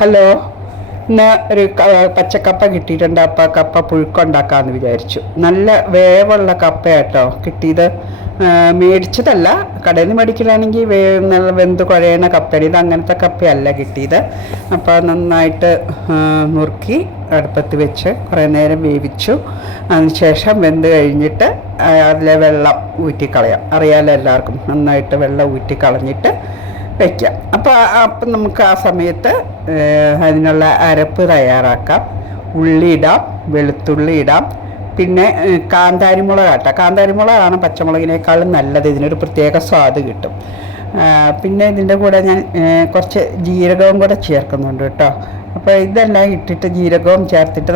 Hello, ഇന്ന് ഒരു പച്ചക്കപ്പ കിട്ടിയിട്ടുണ്ട്. അപ്പം കപ്പ പുഴുക്കുണ്ടാക്കാമെന്ന് വിചാരിച്ചു. നല്ല വേവുള്ള കപ്പ കേട്ടോ കിട്ടിയത്. മേടിച്ചതല്ല, കടയിൽ നിന്ന് മേടിക്കലാണെങ്കിൽ നല്ല വെന്ത് കുഴയണ കപ്പയാണ്. ഇത് അങ്ങനത്തെ കപ്പയല്ല കിട്ടിയത്. അപ്പോൾ നന്നായിട്ട് നുറുക്കി അടുപ്പത്ത് വെച്ച് കുറേ നേരം വേവിച്ചു. അതിനുശേഷം വെന്ത് കഴിഞ്ഞിട്ട് അതിലെ വെള്ളം ഊറ്റിക്കളയാം. അറിയാമല്ലോ എല്ലാവർക്കും. നന്നായിട്ട് വെള്ളം ഊറ്റിക്കളഞ്ഞിട്ട് വയ്ക്കാം. അപ്പം നമുക്ക് ആ സമയത്ത് അതിനുള്ള അരപ്പ് തയ്യാറാക്കാം. ഉള്ളി ഇടാം, വെളുത്തുള്ളി ഇടാം, പിന്നെ കാന്താരിമുളക് ആട്ടാം. കാന്താരിമുളകാണ് പച്ചമുളകിനേക്കാളും നല്ലത്. ഇതിനൊരു പ്രത്യേക സ്വാദ് കിട്ടും. പിന്നെ ഇതിൻ്റെ കൂടെ ഞാൻ കുറച്ച് ജീരകവും കൂടെ ചേർക്കുന്നുണ്ട് കേട്ടോ. അപ്പോൾ ഇതെല്ലാം ഇട്ടിട്ട് ജീരകവും ചേർത്തിട്ട്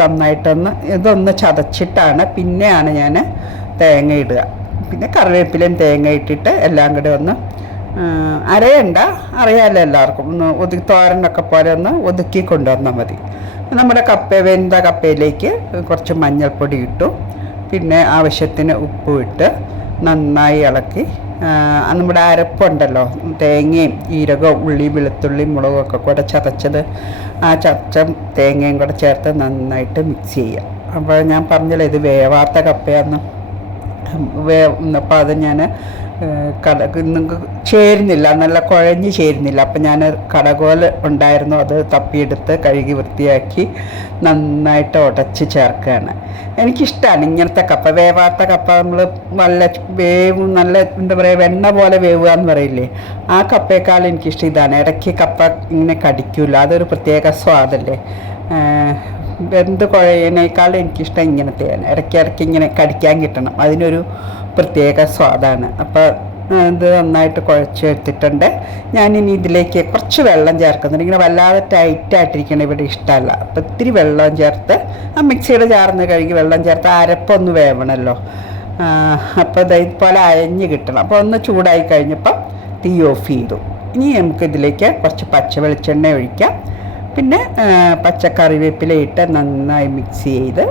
ഇതൊന്ന് ചതച്ചിട്ടാണ് പിന്നെയാണ് ഞാൻ തേങ്ങ ഇടുക. പിന്നെ കറിവേപ്പിലയും തേങ്ങ ഇട്ടിട്ട് എല്ലാം കൂടെ ഒന്ന് അരയണ്ട, അറിയാമല്ലോ എല്ലാവർക്കും. ഒന്ന് തോരനൊക്കെ പോലെ ഒന്ന് ഒതുക്കി കൊണ്ടുവന്നാൽ മതി. നമ്മുടെ വെന്ത കപ്പയിലേക്ക് കുറച്ച് മഞ്ഞൾപ്പൊടി ഇട്ടു, പിന്നെ ആവശ്യത്തിന് ഉപ്പും ഇട്ട് നന്നായി ഇളക്കി നമ്മുടെ അരപ്പുണ്ടല്ലോ, തേങ്ങയും ജീരകവും ഉള്ളി വെളുത്തുള്ളി മുളകും ഒക്കെ കൂടെ ചതച്ചത്, ആ തേങ്ങയും കൂടെ ചേർത്ത് നന്നായിട്ട് മിക്സ് ചെയ്യുക. അപ്പോൾ ഞാൻ പറഞ്ഞല്ലോ ഇത് വേവാത്ത കപ്പയാന്ന്. അപ്പോൾ അത് ഞാൻ നിങ്ങൾക്ക് ചേരുന്നില്ല, നല്ല കുഴഞ്ഞ് ചേരുന്നില്ല. അപ്പം ഞാൻ കടകോൽ ഉണ്ടായിരുന്നു, അത് തപ്പിയെടുത്ത് കഴുകി വൃത്തിയാക്കി നന്നായിട്ട് ഉടച്ച് ചേർക്കുകയാണ്. എനിക്കിഷ്ടമാണ് ഇങ്ങനത്തെ കപ്പ. വേവാത്ത കപ്പ നമ്മൾ നല്ല എന്താ പറയുക, വെണ്ണ പോലെ വേവുക എന്ന് പറയില്ലേ, ആ കപ്പയേക്കാൾ എനിക്കിഷ്ടം ഇതാണ്. ഇടയ്ക്ക് കപ്പ ഇങ്ങനെ കടിക്കില്ല, അതൊരു പ്രത്യേക സ്വാദല്ലേ. വെന്ത് കുഴയനേക്കാൾ എനിക്കിഷ്ടം ഇങ്ങനത്തെയാണ്. ഇടയ്ക്കിടയ്ക്ക് ഇങ്ങനെ കടിക്കാൻ കിട്ടണം, അതിനൊരു പ്രത്യേക സ്വാദാണ്. അപ്പോൾ ഇത് നന്നായിട്ട് കുഴച്ചെടുത്തിട്ടുണ്ട്. ഞാനിനി ഇതിലേക്ക് കുറച്ച് വെള്ളം ചേർക്കുന്നുണ്ട്. ഇങ്ങനെ വല്ലാതെ ടൈറ്റായിട്ടിരിക്കണം ഇവിടെ ഇഷ്ടമല്ല. അപ്പോൾ ഇത്തിരി വെള്ളം ചേർത്ത് ആ മിക്സിയുടെ ജാറിന്ന് കഴുകി വെള്ളം ചേർത്ത് അരപ്പൊന്ന് വേവണമല്ലോ. അപ്പോൾ ഇതുപോലെ അയഞ്ഞ് കിട്ടണം. അപ്പോൾ ഒന്ന് ചൂടായി കഴിഞ്ഞപ്പോൾ തീ ഓഫ് ചെയ്തു. ഇനി നമുക്കിതിലേക്ക് കുറച്ച് പച്ച വെളിച്ചെണ്ണ ഒഴിക്കാം. പിന്നെ പച്ചക്കറിവേപ്പില ഇട്ട് നന്നായി മിക്സ് ചെയ്ത്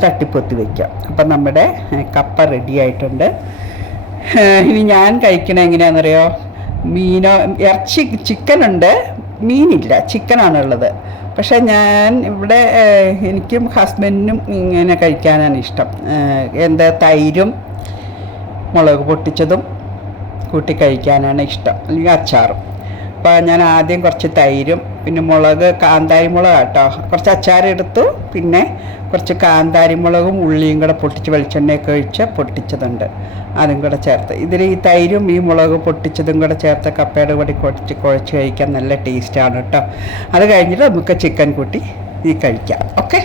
തട്ടിപ്പൊത്തി വയ്ക്കാം. അപ്പം നമ്മുടെ കപ്പ റെഡി ആയിട്ടുണ്ട്. ഇനി ഞാൻ കഴിക്കണത് എങ്ങനെയാണെന്നറിയോ? ചിക്കനുണ്ട്, മീനില്ല, ചിക്കനാണുള്ളത്. പക്ഷേ ഞാൻ ഇവിടെ എനിക്കും ഹസ്ബൻഡിനും ഇങ്ങനെ കഴിക്കാനാണ് ഇഷ്ടം. തൈരും മുളക് പൊട്ടിച്ചതും കൂട്ടി കഴിക്കാനാണ് ഇഷ്ടം, അല്ലെങ്കിൽ അച്ചാറും. അപ്പോൾ ഞാൻ ആദ്യം കുറച്ച് തൈരും പിന്നെ കാന്താരി മുളക് കേട്ടോ, കുറച്ച് അച്ചാറെടുത്തു, പിന്നെ കുറച്ച് കാന്താരി മുളകും ഉള്ളിയും കൂടെ പൊട്ടിച്ച് വെളിച്ചെണ്ണയൊക്കെ ഒഴിച്ച് പൊട്ടിച്ചതുണ്ട്, അതും കൂടെ ചേർത്ത് ഈ തൈരും ഈ മുളക് പൊട്ടിച്ചതും കൂടെ ചേർത്ത് കപ്പയുടെ കൂടി കുഴച്ച് കഴിക്കാൻ നല്ല ടേസ്റ്റാണ് കേട്ടോ. അത് കഴിഞ്ഞിട്ട് നമുക്ക് ചിക്കൻ കൂട്ടി കഴിക്കാം. ഓക്കെ.